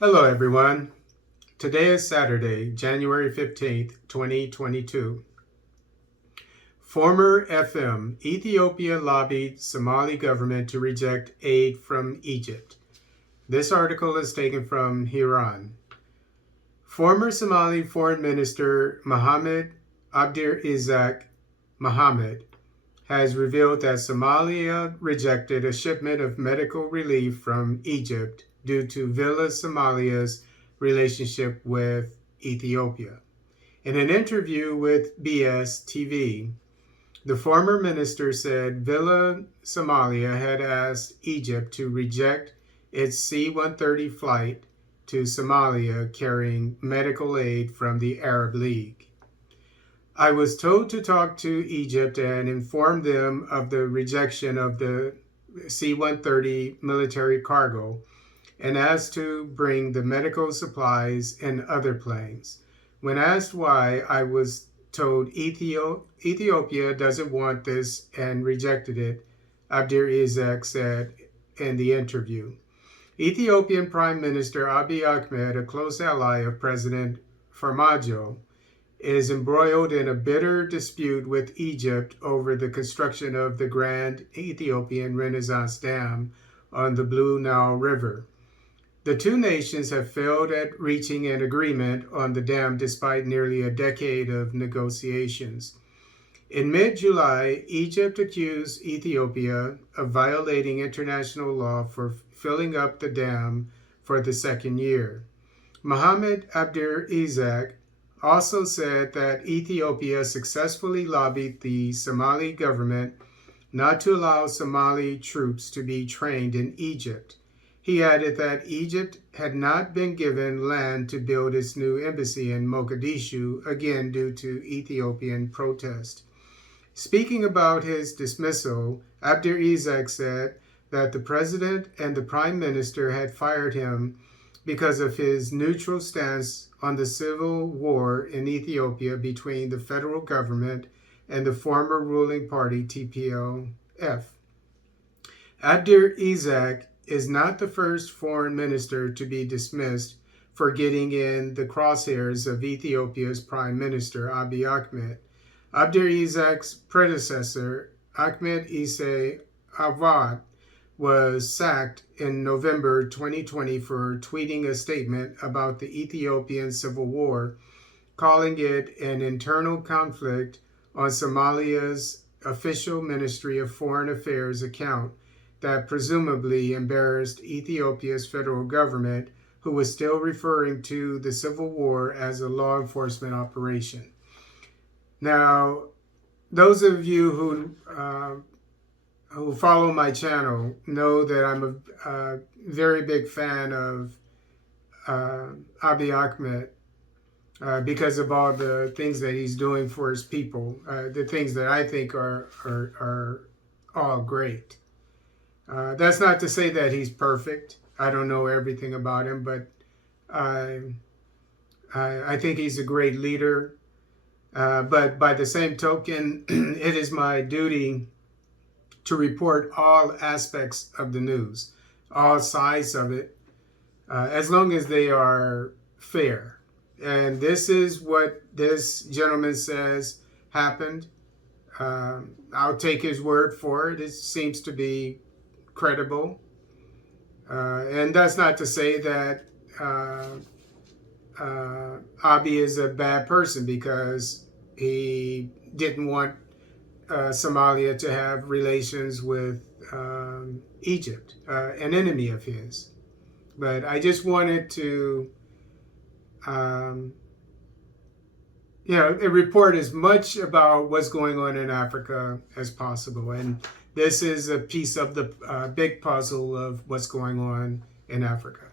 Hello, everyone. Today is Saturday, January 15th, 2022. Former FM, Ethiopia lobbied Somali government to reject aid from Egypt. This article is taken from Iran. Former Somali Foreign Minister Mohammed Abdir Mohammed has revealed that Somalia rejected a shipment of medical relief from Egypt due to Villa Somalia's relationship with Ethiopia. In an interview with BS TV, the former minister said Villa Somalia had asked Egypt to reject its C-130 flight to Somalia carrying medical aid from the Arab League. I was told to talk to Egypt and inform them of the rejection of the C-130 military cargo and asked to bring the medical supplies and other planes. When asked why, I was told Ethiopia doesn't want this and rejected it, Abdir said in the interview. Ethiopian Prime Minister Abiy Ahmed, a close ally of President Farmajo, is embroiled in a bitter dispute with Egypt over the construction of the Grand Ethiopian Renaissance Dam on the Blue Nile River. The two nations have failed at reaching an agreement on the dam despite nearly a decade of negotiations. In mid-July, Egypt accused Ethiopia of violating international law for filling up the dam for the second year. Mohammed Abdir also said that Ethiopia successfully lobbied the Somali government not to allow Somali troops to be trained in Egypt. He added that Egypt had not been given land to build its new embassy in Mogadishu, again due to Ethiopian protest. Speaking about his dismissal, Abdir said that the president and the prime minister had fired him because of his neutral stance on the civil war in Ethiopia between the federal government and the former ruling party TPLF. Abdir is not the first foreign minister to be dismissed for getting in the crosshairs of Ethiopia's Prime Minister Abiy Ahmed. Abdir predecessor, Ahmed Isse Awad, was sacked in November 2020 for tweeting a statement about the Ethiopian civil war, calling it an internal conflict on Somalia's official Ministry of Foreign Affairs account that presumably embarrassed Ethiopia's federal government, who was still referring to the civil war as a law enforcement operation. Now, those of you who follow my channel know that I'm a very big fan of Abiy Ahmed because of all the things that he's doing for his people, the things that I think are all great. That's not to say that he's perfect. I don't know everything about him, but I think he's a great leader. But by the same token, it is my duty to report all aspects of the news, all sides of it, as long as they are fair. And this is what this gentleman says happened. I'll take his word for it. It seems to be credible. And that's not to say that Abiy is a bad person because he didn't want Somalia to have relations with Egypt, an enemy of his. But I just wanted to, report as much about what's going on in Africa as possible. And this is a piece of the big puzzle of what's going on in Africa.